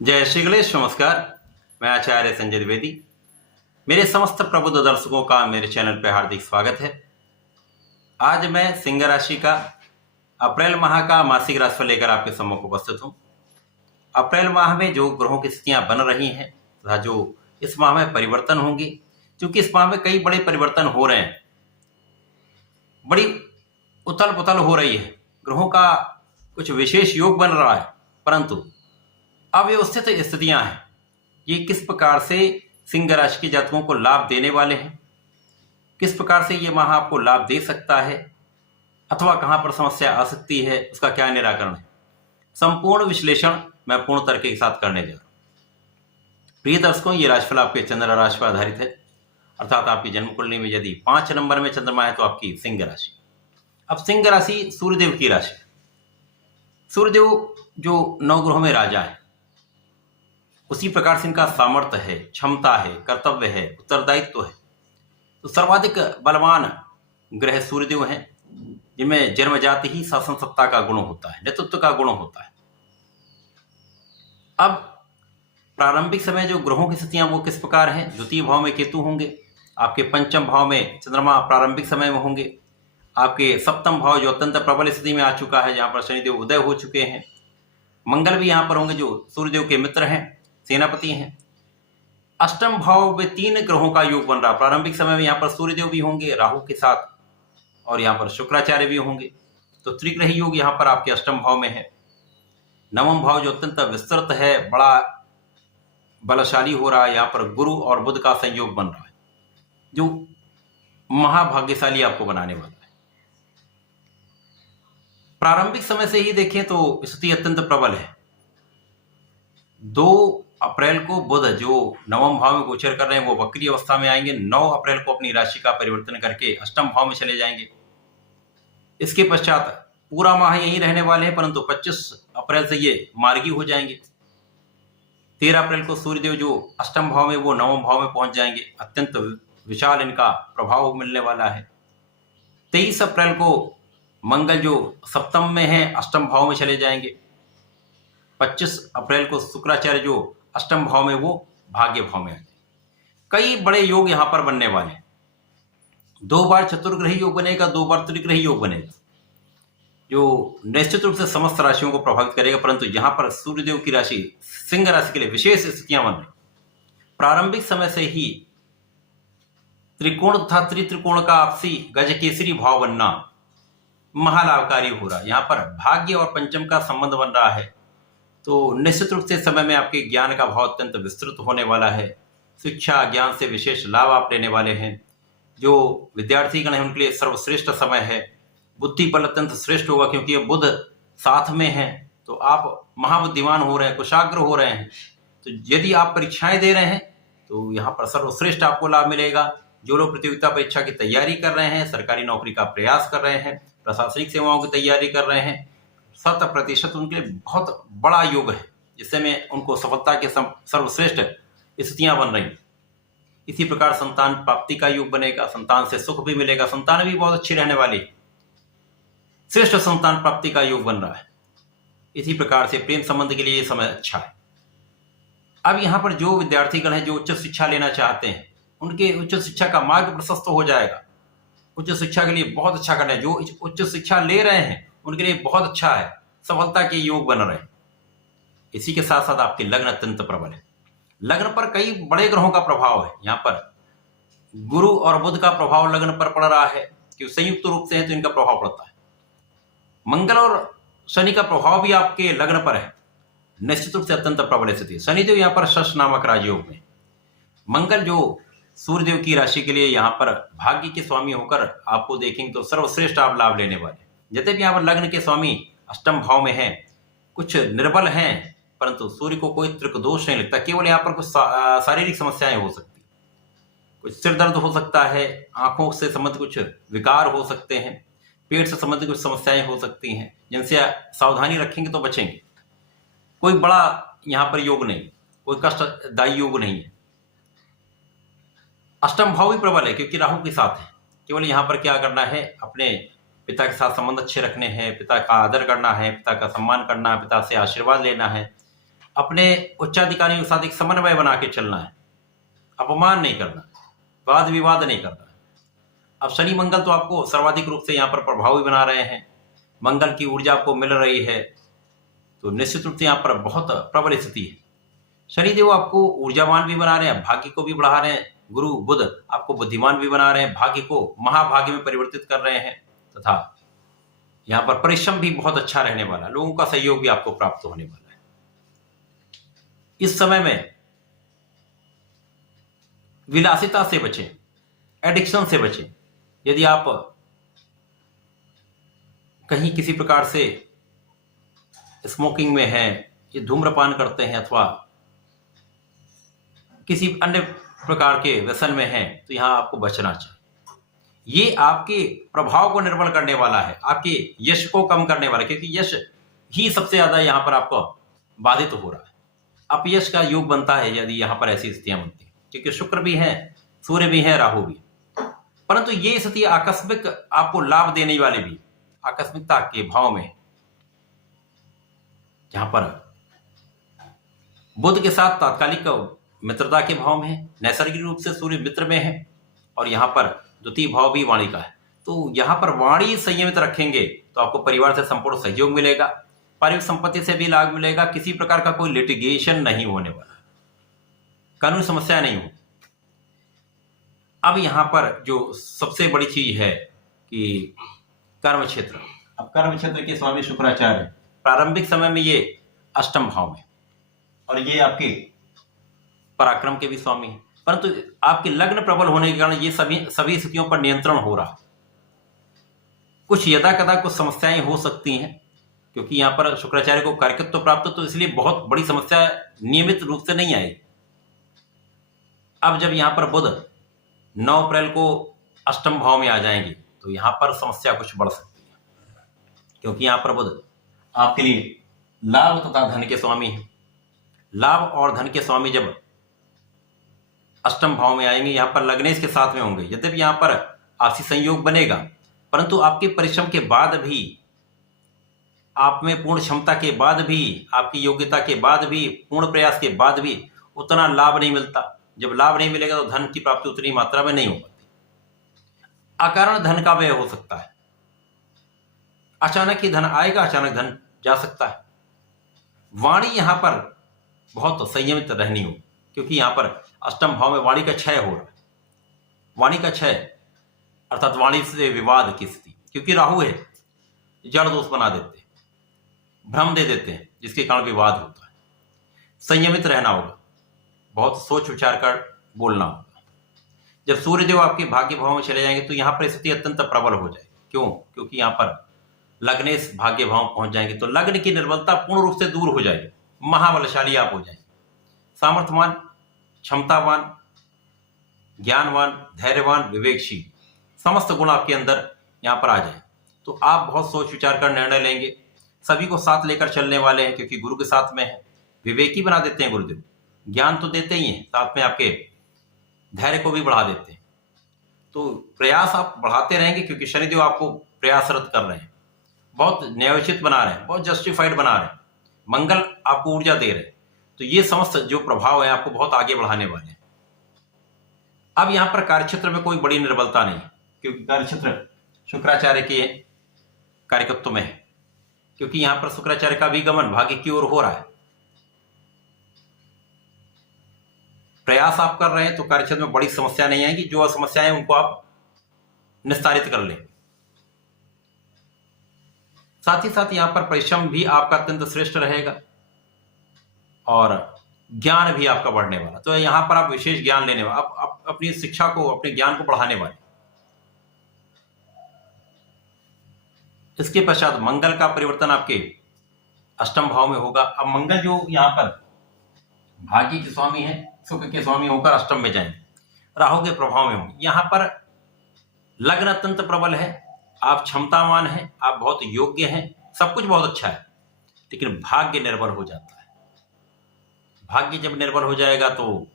जय श्री गणेश। नमस्कार। मैं आचार्य संजय द्विवेदी। मेरे समस्त प्रबुद्ध दर्शकों का मेरे चैनल पर हार्दिक स्वागत है। आज मैं सिंह राशि का अप्रैल माह का मासिक राशिफल लेकर आपके सम्मुख उपस्थित हूं। अप्रैल माह में जो ग्रहों की स्थितियां बन रही हैं तथा जो इस माह में परिवर्तन होंगे, क्योंकि इस माह में कई बड़े परिवर्तन हो रहे हैं, बड़ी उथल पुथल हो रही है, ग्रहों का कुछ विशेष योग बन रहा है, परंतु अव्यवस्थित स्थितियां हैं। ये किस प्रकार से सिंह राशि के जातकों को लाभ देने वाले हैं, किस प्रकार से ये माह आपको लाभ दे सकता है अथवा कहां पर समस्या आ सकती है, उसका क्या निराकरण है, संपूर्ण विश्लेषण मैं पूर्ण तरीके के साथ करने जा रहा हूं। प्रिय दर्शकों, ये राशिफल आपके चंद्र राशि पर आधारित है, अर्थात आपकी जन्म कुंडली में यदि 5 नंबर में चंद्रमा है तो आपकी सिंह राशि। अब सिंह राशि सूर्यदेव की राशि। सूर्यदेव जो 9 ग्रहों में राजा है, उसी प्रकार से इनका सामर्थ्य है, क्षमता है, कर्तव्य है, उत्तरदायित्व है। तो सर्वाधिक बलवान ग्रह सूर्यदेव हैं, जिनमें जन्मजाति ही शासन सत्ता का गुण होता है, नेतृत्व का गुण होता है। अब प्रारंभिक समय जो ग्रहों की स्थितियां वो किस प्रकार हैं? द्वितीय भाव में केतु होंगे, आपके पंचम भाव में चंद्रमा प्रारंभिक समय में होंगे, आपके सप्तम भाव जो अत्यंत प्रबल स्थिति में आ चुका है, जहां पर शनिदेव उदय हो चुके हैं। मंगल भी यहां पर होंगे जो सूर्यदेव के मित्र हैं, सेनापति हैं। अष्टम भाव में 3 ग्रहों का योग बन रहा। प्रारंभिक समय में यहाँ पर सूर्यदेव भी होंगे राहु के साथ, और यहाँ पर शुक्राचार्य भी होंगे। तो त्रिग्रही योग यहाँ पर आपके अष्टम भाव में है। नवम भाव जो अत्यंत विस्तृत है, बड़ा बलशाली हो रहा है, यहाँ पर गुरु और बुध का संयोग बन रहा है, जो महाभाग्यशाली आपको बनाने वाला है। प्रारंभिक समय से ही देखें तो स्थिति अत्यंत प्रबल है। 2 अप्रैल को बुध जो नवम भाव में गोचर कर रहे हैं वो वक्री अवस्था में आएंगे। 9 अप्रैल को अपनी राशि का परिवर्तन करके अष्टम भाव में चले जाएंगे। इसके पश्चात पूरा माह यहीं रहने वाले हैं, परंतु 25 अप्रैल से ये मार्गी हो जाएंगे। 13 अप्रैल को सूर्यदेव जो अष्टम भाव में वो नवम भाव में पहुंच जाएंगे। अत्यंत विशाल इनका प्रभाव मिलने वाला है। 23 अप्रैल को मंगल जो सप्तम में है अष्टम भाव में चले जाएंगे। 25 अप्रैल को शुक्राचार्य जो अष्टम भाव में वो भाग्य भाव में आएंगे। कई बड़े योग यहां पर बनने वाले हैं। 2 बार चतुर्ग्रही योग बनेगा, 2 बार त्रिग्रही योग बनेगा, जो निश्चित रूप से समस्त राशियों को प्रभावित करेगा। परंतु यहां पर सूर्यदेव की राशि सिंह राशि के लिए विशेष स्थितियां बन रही। प्रारंभिक समय से ही त्रिकोण तथा त्रित्रिकोण का आपसी गज केसरी भाव बनना महालाभकारी हो रहा है। यहां पर भाग्य और पंचम का संबंध बन रहा है, तो निश्चित रूप से समय में आपके ज्ञान का भाव अत्यंत विस्तृत होने वाला है। शिक्षा ज्ञान से विशेष लाभ आप लेने वाले हैं। जो विद्यार्थी गण है उनके लिए सर्वश्रेष्ठ समय है। बुद्धि बल अत्यंत श्रेष्ठ होगा, क्योंकि ये बुध साथ में है, तो आप महाबुद्धिमान हो रहे हैं, कुशाग्र हो रहे हैं। तो यदि आप परीक्षाएं दे रहे हैं तो यहाँ पर सर्वश्रेष्ठ आपको लाभ मिलेगा। जो लोग प्रतियोगिता परीक्षा की तैयारी कर रहे हैं, सरकारी नौकरी का प्रयास कर रहे हैं, प्रशासनिक सेवाओं की तैयारी कर रहे हैं, 100% उनके लिए बहुत बड़ा योग है, जिससे में उनको सफलता के सर्वश्रेष्ठ स्थितियां बन रही। इसी प्रकार संतान प्राप्ति का योग बनेगा, संतान से सुख भी मिलेगा, संतान भी बहुत अच्छी रहने वाली, श्रेष्ठ संतान प्राप्ति का योग बन रहा है। इसी प्रकार से प्रेम संबंध के लिए ये समय अच्छा है। अब यहाँ पर जो विद्यार्थीगण हैं जो उच्च शिक्षा लेना चाहते हैं, उनके उच्च शिक्षा का मार्ग प्रशस्त हो जाएगा। उच्च शिक्षा के लिए बहुत अच्छा करना है। जो उच्च शिक्षा ले रहे हैं उनके लिए बहुत अच्छा है, सफलता के योग बन रहे हैं। इसी के साथ साथ आपके लग्न अत्यंत प्रबल है। लग्न पर कई बड़े ग्रहों का प्रभाव है। यहाँ पर गुरु और बुध का प्रभाव लग्न पर पड़ रहा है, कि संयुक्त रूप से है तो इनका प्रभाव पड़ता है। मंगल और शनि का प्रभाव भी आपके लग्न पर है, निश्चित रूप से अत्यंत प्रबल स्थिति। शनिदेव यहाँ पर शश नामक राजयोग में, मंगल जो सूर्यदेव की राशि के लिए यहाँ पर भाग्य के स्वामी होकर आपको देखेंगे तो सर्वश्रेष्ठ आप लाभ लेने वाले। यद्यपि यहाँ पर लग्न के स्वामी अष्टम भाव में हैं, कुछ निर्बल हैं, परंतु सूर्य को कोई त्रिक दोष नहीं लगता। केवल यहाँ पर कुछ शारीरिक समस्याएं हो सकती, कुछ सिर दर्द हो सकता है, आंखों से संबंधित कुछ विकार हो सकते हैं, पेट से संबंधित कुछ समस्याएं हो सकती हैं, जिनसे सावधानी रखेंगे तो बचेंगे। कोई बड़ा यहाँ पर योग नहीं, कोई कष्टदायी योग नहीं है। अष्टम भाव भी प्रबल है, क्योंकि राहु के साथ है। केवल यहाँ पर क्या करना है, अपने पिता के साथ संबंध अच्छे रखने हैं, पिता का आदर करना है, पिता का सम्मान करना है, पिता से आशीर्वाद लेना है, अपने उच्चाधिकारियों के साथ एक समन्वय बना के चलना है, अपमान नहीं करना, वाद विवाद नहीं करना। अब शनि मंगल तो आपको सर्वाधिक रूप से यहाँ पर प्रभावी बना रहे हैं, मंगल की ऊर्जा आपको मिल रही है, तो निश्चित रूप से यहाँ पर बहुत प्रबल स्थिति है। शनिदेव आपको ऊर्जावान भी बना रहे हैं, भाग्य को भी बढ़ा रहे हैं। गुरु बुध आपको बुद्धिमान भी बना रहे हैं, भाग्य को महाभाग्य में परिवर्तित कर रहे हैं, तथा यहाँ पर परिश्रम भी बहुत अच्छा रहने वाला है, लोगों का सहयोग भी आपको प्राप्त होने वाला है। इस समय में विलासिता से बचें, एडिक्शन से बचें। यदि आप कहीं किसी प्रकार से स्मोकिंग में हैं, ये धूम्रपान करते हैं अथवा किसी अन्य प्रकार के व्यसन में हैं, तो यहां आपको बचना चाहिए। ये आपके प्रभाव को निर्बल करने वाला है, आपके यश को कम करने वाला है, क्योंकि यश ही सबसे ज्यादा यहां पर आपको बाधित हो रहा है। अपयश का योग बनता है यदि यहां पर ऐसी स्थितियां बनती हैं, क्योंकि शुक्र भी है, सूर्य भी है, राहु भी। परंतु ये स्थिति आकस्मिक आपको लाभ देने वाले भी, आकस्मिकता के भाव में, जहां पर बुध के साथ तात्कालिक मित्रता के भाव में है, नैसर्गिक रूप से सूर्य मित्र में है, और यहां पर द्वितीय भाव भी वाणी का है। तो यहां पर वाणी संयमित रखेंगे तो आपको परिवार से संपूर्ण सहयोग मिलेगा, पारिवारिक संपत्ति से भी लाभ मिलेगा, किसी प्रकार का कोई लिटिगेशन नहीं होने वाला, कानूनी समस्या नहीं हो। अब यहां पर जो सबसे बड़ी चीज है कि कर्म क्षेत्र, अब कर्म क्षेत्र के स्वामी शुक्राचार्य प्रारंभिक समय में ये अष्टम भाव में, और ये आपके पराक्रम के भी स्वामी हैं, परंतु आपके लग्न प्रबल होने के कारण ये सभी स्थितियों पर नियंत्रण हो रहा। कुछ यदा कदा कुछ समस्याएं हो सकती हैं, क्योंकि यहां पर शुक्राचार्य को कारकत्व तो प्राप्त, तो इसलिए बहुत बड़ी समस्या नियमित रूप से नहीं आएगी। अब जब यहां पर बुध 9 अप्रैल को अष्टम भाव में आ जाएंगे, तो यहां पर समस्या कुछ बढ़ सकती है, क्योंकि यहां पर बुध आपके लिए लाभ तथा धन के स्वामी हैं। लाभ और धन के स्वामी जब अष्टम भाव में आएंगे, यहां पर लग्नेश के साथ में होंगे। यद्यपि यहां पर आपसी संयोग बनेगा, परंतु आपके परिश्रम के बाद भी, आप में पूर्ण क्षमता के बाद भी, आपकी योग्यता के बाद भी, पूर्ण प्रयास के बाद भी उतना लाभ नहीं मिलता। जब लाभ नहीं मिलेगा तो धन की प्राप्ति उतनी मात्रा में नहीं हो पाती, अकारण धन का व्यय हो सकता है। अचानक ही धन आएगा, अचानक धन जा सकता है। वाणी यहां पर बहुत संयमित रहनी हो, क्योंकि यहां पर अष्टम भाव में वाणी का क्षय हो रहा है। वाणी का क्षय अर्थात वाणी से विवाद की स्थिति, क्योंकि राहु है, जड़ दोष बना देते हैं, भ्रम दे देते हैं, जिसके कारण विवाद होता है। संयमित रहना होगा, बहुत सोच विचार कर बोलना होगा। जब सूर्यदेव आपके भाग्य भाव में चले जाएंगे तो यहां पर स्थिति अत्यंत प्रबल हो जाएगी। क्यों? क्योंकि यहां पर लग्नेश भाग्य भाव पहुंच जाएंगे, तो लग्न की निर्बलता पूर्ण रूप से दूर हो जाएगी, महाबलशाली आप हो जाएंगे, सामर्थ्यवान, क्षमतावान, ज्ञानवान, धैर्यवान, विवेकशील, समस्त गुण आपके अंदर यहां पर आ जाए। तो आप बहुत सोच विचार कर निर्णय लेंगे, सभी को साथ लेकर चलने वाले हैं, क्योंकि गुरु के साथ में है। विवेकी बना देते हैं गुरुदेव, ज्ञान तो देते ही हैं, साथ में आपके धैर्य को भी बढ़ा देते हैं। तो प्रयास आप बढ़ाते रहेंगे, क्योंकि शनिदेव आपको प्रयासरत कर रहे हैं, बहुत न्यायोचित बना रहे हैं, बहुत जस्टिफाइड बना रहे हैं। मंगल आपको ऊर्जा दे रहे हैं, तो ये समस्त जो प्रभाव है आपको बहुत आगे बढ़ाने वाले हैं। अब यहां पर कार्यक्षेत्र में कोई बड़ी निर्बलता नहीं, क्योंकि कार्यक्षेत्र शुक्राचार्य के कार्यकत्व में है, क्योंकि यहां पर शुक्राचार्य का विगमन भाग्य की ओर हो रहा है। प्रयास आप कर रहे हैं तो कार्यक्षेत्र में बड़ी समस्या नहीं आएगी, जो समस्याएं उनको आप निस्तारित कर लें। साथ ही साथ यहां पर परिश्रम भी आपका अत्यंत श्रेष्ठ रहेगा, और ज्ञान भी आपका बढ़ने वाला। तो यहां पर आप विशेष ज्ञान लेने वाले, आप अपनी शिक्षा को, अपने ज्ञान को बढ़ाने वाले। इसके पश्चात मंगल का परिवर्तन आपके अष्टम भाव में होगा। अब मंगल जो यहां पर भाग्य के स्वामी है, शुक्र के स्वामी होकर अष्टम में जाएंगे, राहु के प्रभाव में होंगे। यहां पर लग्न अत्यंत प्रबल है, आप क्षमतावान हैं, आप बहुत योग्य हैं, सब कुछ बहुत अच्छा है, लेकिन भाग्य निर्भर हो जाता है। भाग्य जब निर्भर हो जाएगा तो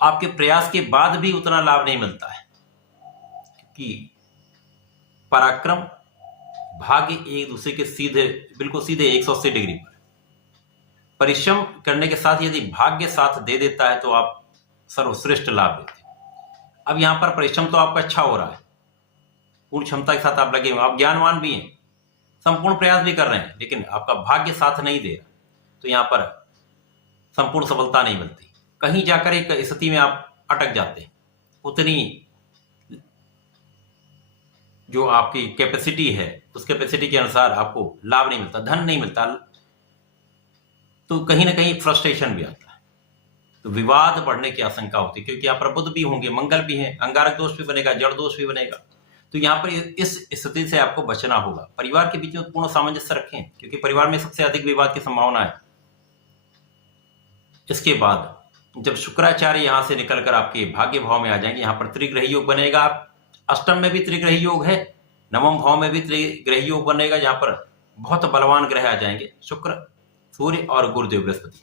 आपके प्रयास के बाद भी उतना लाभ नहीं मिलता है, क्योंकि पराक्रम, भाग्य एक दूसरे के सीधे, बिल्कुल सीधे 180 डिग्री पर। परिश्रम करने के साथ यदि भाग्य साथ दे देता है तो आप सर्वश्रेष्ठ लाभ लेते हैं। अब यहाँ पर परिश्रम तो आपका अच्छा हो रहा है, पूर्ण क्षमता के साथ आप लगे हुए, आप ज्ञानवान भी हैं, संपूर्ण प्रयास भी कर रहे हैं, लेकिन आपका भाग्य साथ नहीं दे रहा, तो यहाँ पर संपूर्ण सफलता नहीं मिलती। कहीं जाकर एक स्थिति में आप अटक जाते हैं, उतनी जो आपकी कैपेसिटी है उस कैपेसिटी के अनुसार आपको लाभ नहीं मिलता, धन नहीं मिलता, तो कहीं ना कहीं फ्रस्ट्रेशन भी आता है, तो विवाद बढ़ने की आशंका होती है, क्योंकि यहाँ पर बुध भी होंगे, मंगल भी है, अंगारक दोष भी बनेगा, जड़ दोष भी बनेगा। तो यहाँ पर इस स्थिति से आपको बचना होगा। परिवार के बीच में पूर्ण सामंजस्य रखें, क्योंकि परिवार में सबसे अधिक विवाद की संभावना है। इसके बाद जब शुक्राचार्य यहाँ से निकलकर आपके भाग्य भाव में आ जाएंगे, यहाँ पर त्रिग्रही योग बनेगा। अष्टम में भी त्रिग्रही योग है, नवम भाव में भी त्रिग्रही योग बनेगा, जहाँ पर बहुत बलवान ग्रह आ जाएंगे, शुक्र, सूर्य और गुरुदेव बृहस्पति।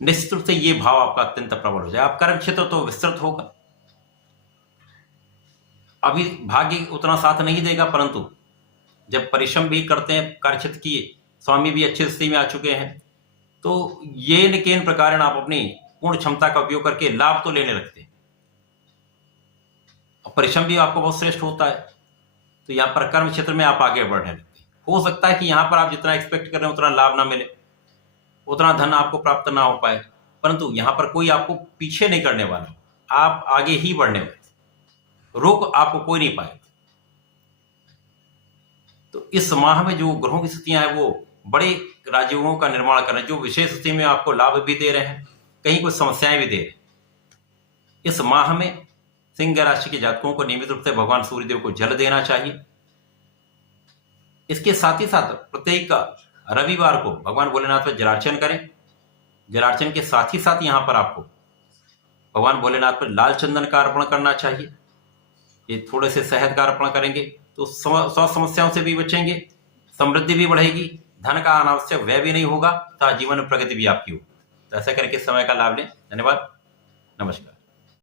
निश्चित रूप से ये भाव आपका अत्यंत प्रबल हो जाए। आप कर्म क्षेत्र तो विस्तृत होगा, अभी भाग्य उतना साथ नहीं देगा, परंतु जब परिश्रम भी करते हैं, कार्य क्षेत्र की स्वामी भी अच्छी स्थिति में आ चुके हैं, तो ये न केन प्रकार आप अपनी पूर्ण क्षमता का उपयोग करके लाभ तो लेने लगते हैं, और परिश्रम भी आपको बहुत श्रेष्ठ होता है। तो यहाँ पर कर्म क्षेत्र में आप आगे बढ़ने लगते हैं। हो सकता है कि यहाँ पर आप जितना एक्सपेक्ट कर रहे हैं उतना लाभ ना मिले, उतना धन आपको प्राप्त ना हो पाए, परंतु यहाँ पर कोई आपको पीछे नहीं करने वाला, आप आगे ही बढ़ने वाले, रोक आपको कोई नहीं पाएगा। तो इस माह में जो ग्रहों की स्थितियां हैं वो बड़े राजयोगों का निर्माण कर रहे हैं, जो विशेष स्थिति में आपको लाभ भी दे रहे हैं, कहीं कुछ समस्याएं भी दे रहे हैं। इस माह में सिंह राशि के जातकों को नियमित रूप से भगवान सूर्यदेव को जल देना चाहिए। इसके साथ ही साथ प्रत्येक रविवार को भगवान भोलेनाथ पर जलार्चन करें। जलार्चन के साथ ही साथ यहाँ पर आपको भगवान भोलेनाथ पर लाल चंदन का अर्पण करना चाहिए। ये थोड़े से शहद का अर्पण करेंगे तो स्वास्थ्य समस्याओं से भी बचेंगे, समृद्धि भी बढ़ेगी, धन का अनावश्यक व्यय भी नहीं होगा, तथा जीवन में प्रगति भी आपकी होगी। तो ऐसा करके समय का लाभ लें। धन्यवाद, नमस्कार।